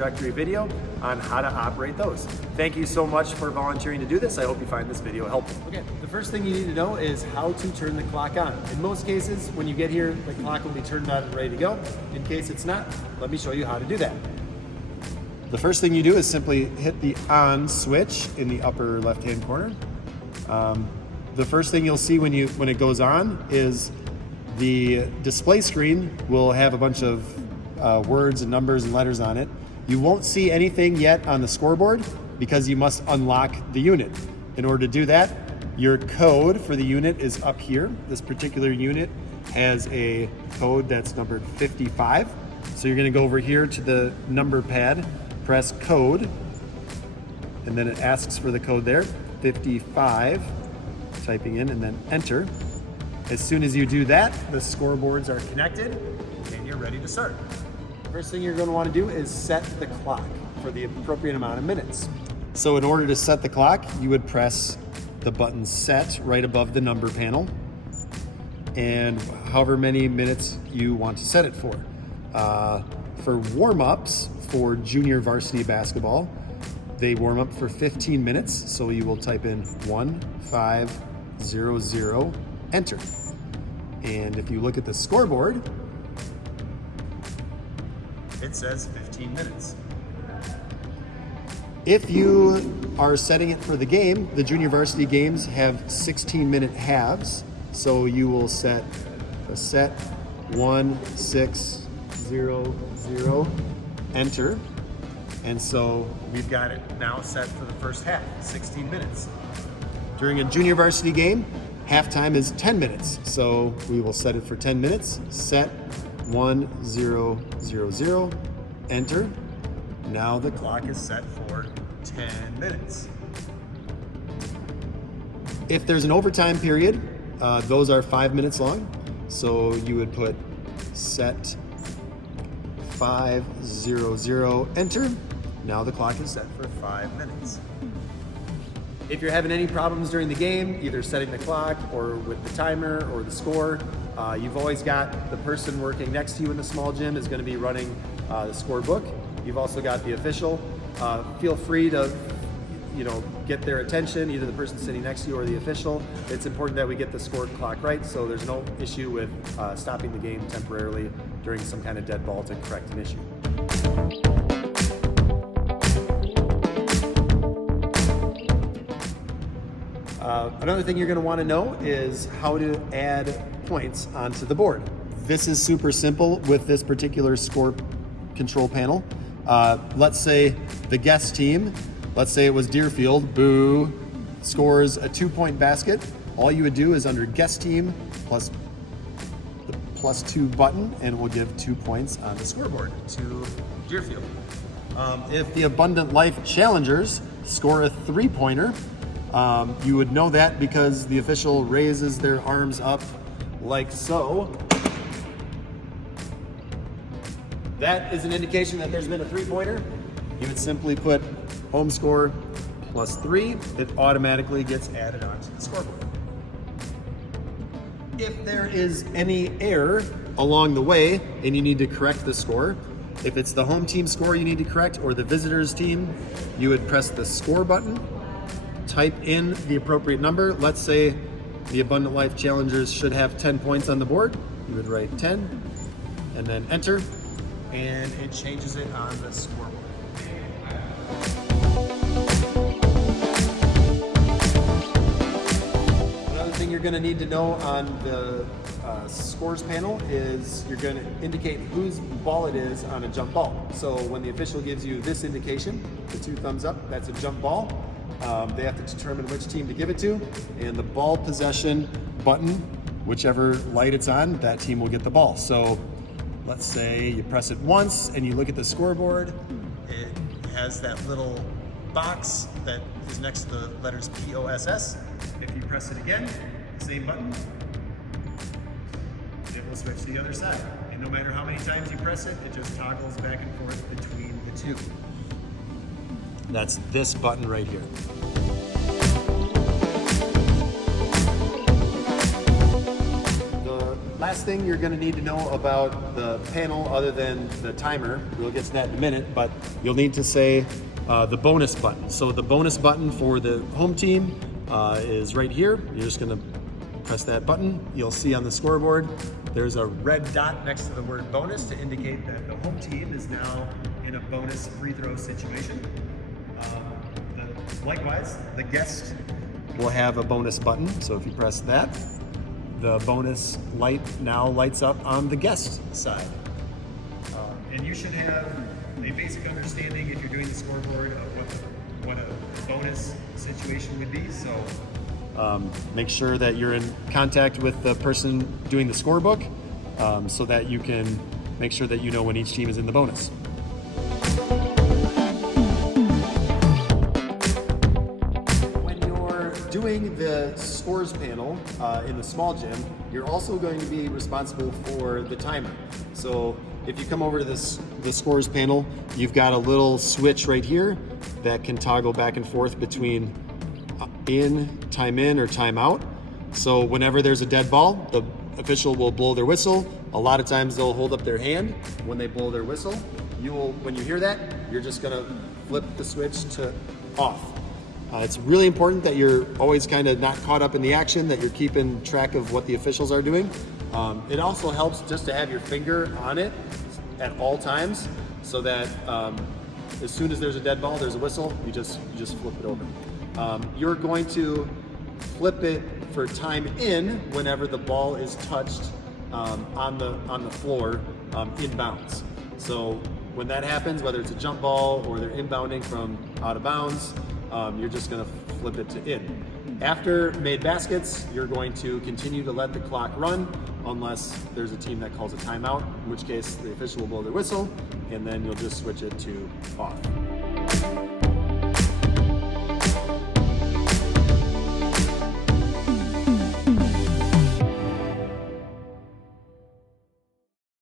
introductory video on how to operate those. Thank you so much for volunteering to do this. I hope you find this video helpful. Okay, the first thing you need to know is how to turn the clock on. In most cases, when you get here, the clock will be turned on and ready to go. In case it's not, let me show you how to do that. The first thing you do is simply hit the on switch in the upper left-hand corner. The first thing you'll see when it goes on is the display screen will have a bunch of words and numbers and letters on it. You won't see anything yet on the scoreboard because you must unlock the unit. In order to do that, your code for the unit is up here. This particular unit has a code that's numbered 55. So you're going to go over here to the number pad, press code, and then it asks for the code there, 55, typing in, and then enter. As soon as you do that, the scoreboards are connected and you're ready to start. First thing you're going to want to do is set the clock for the appropriate amount of minutes. So in order to set the clock, you would press the button set right above the number panel and however many minutes you want to set it for. For warm-ups for junior varsity basketball, they warm up for 15 minutes. So you will type in 1500, enter. And if you look at the scoreboard, it says 15 minutes. If you are setting it for the game, the junior varsity games have 16-minute halves. So you will set 1600, enter. And so we've got it now set for the first half, 16 minutes. During a junior varsity game, halftime is 10 minutes. So we will set it for 10 minutes, set 1000, enter. Now the clock is set for 10 minutes. If there's an overtime period, those are 5 minutes long. So you would put set 500, enter. Now the clock is set for 5 minutes. If you're having any problems during the game, either setting the clock or with the timer or the score, you've always got the person working next to you in the small gym is going to be running the scorebook. You've also got the official. Feel free to get their attention, either the person sitting next to you or the official. It's important that we get the score clock right, so there's no issue with stopping the game temporarily during some kind of dead ball to correct an issue. Another thing you're going to want to know is how to add points onto the board. This is super simple with this particular score control panel. Let's say the guest team, let's say it was Deerfield, boo, scores a 2-point basket. All you would do is under guest team plus the +2 button, and it will give 2 points on the scoreboard to Deerfield. If the Abundant Life challengers score a 3-pointer, you would know that because the official raises their arms up like so. That is an indication that there's been a 3-pointer. You would simply put home score +3. It automatically gets added onto the scoreboard. If there is any error along the way and you need to correct the score, if it's the home team score you need to correct or the visitors team, you would press the score button, type in the appropriate number. Let's say the Abundant Life challengers should have 10 points on the board. You would write 10 and then enter, and it changes it on the scoreboard. Another thing you're going to need to know on the scores panel is you're going to indicate whose ball it is on a jump ball. So when the official gives you this indication, the 2 thumbs up, that's a jump ball. They have to determine which team to give it to, and the ball possession button, whichever light it's on, that team will get the ball. So let's say you press it once and you look at the scoreboard, it has that little box that is next to the letters POSS. If you press it again, same button, it will switch to the other side. And no matter how many times you press it, it just toggles back and forth between the two. That's this button right here. The Last thing you're going to need to know about the panel, other than the timer, we'll get to that in a minute, but you'll need to say the bonus button. So the bonus button for the home team is right here. You're just going to press that button. You'll see on the scoreboard there's a red dot next to the word bonus to indicate that the home team is now in a bonus free throw situation. Likewise, the guest will have a bonus button. So if you press that, the bonus light now lights up on the guest side. And you should have a basic understanding, if you're doing the scoreboard, of what a bonus situation would be. So make sure that you're in contact with the person doing the scorebook so that you can make sure that you know when each team is in the bonus. Doing the scores panel in the small gym, you're also going to be responsible for the timer. So if you come over to the scores panel, you've got a little switch right here that can toggle back and forth between time in or time out. So whenever there's a dead ball, the official will blow their whistle. A lot of times they'll hold up their hand when they blow their whistle. When you hear that, you're just gonna flip the switch to off. It's really important that you're always kind of not caught up in the action, that you're keeping track of what the officials are doing. It also helps just to have your finger on it at all times, so that as soon as there's a dead ball, there's a whistle, you just flip it over. You're going to flip it for time in whenever the ball is touched on the floor inbounds. So when that happens, whether it's a jump ball or they're inbounding from out of bounds, you're just going to flip it to in. After made baskets, you're going to continue to let the clock run unless there's a team that calls a timeout, in which case the official will blow their whistle, and then you'll just switch it to off.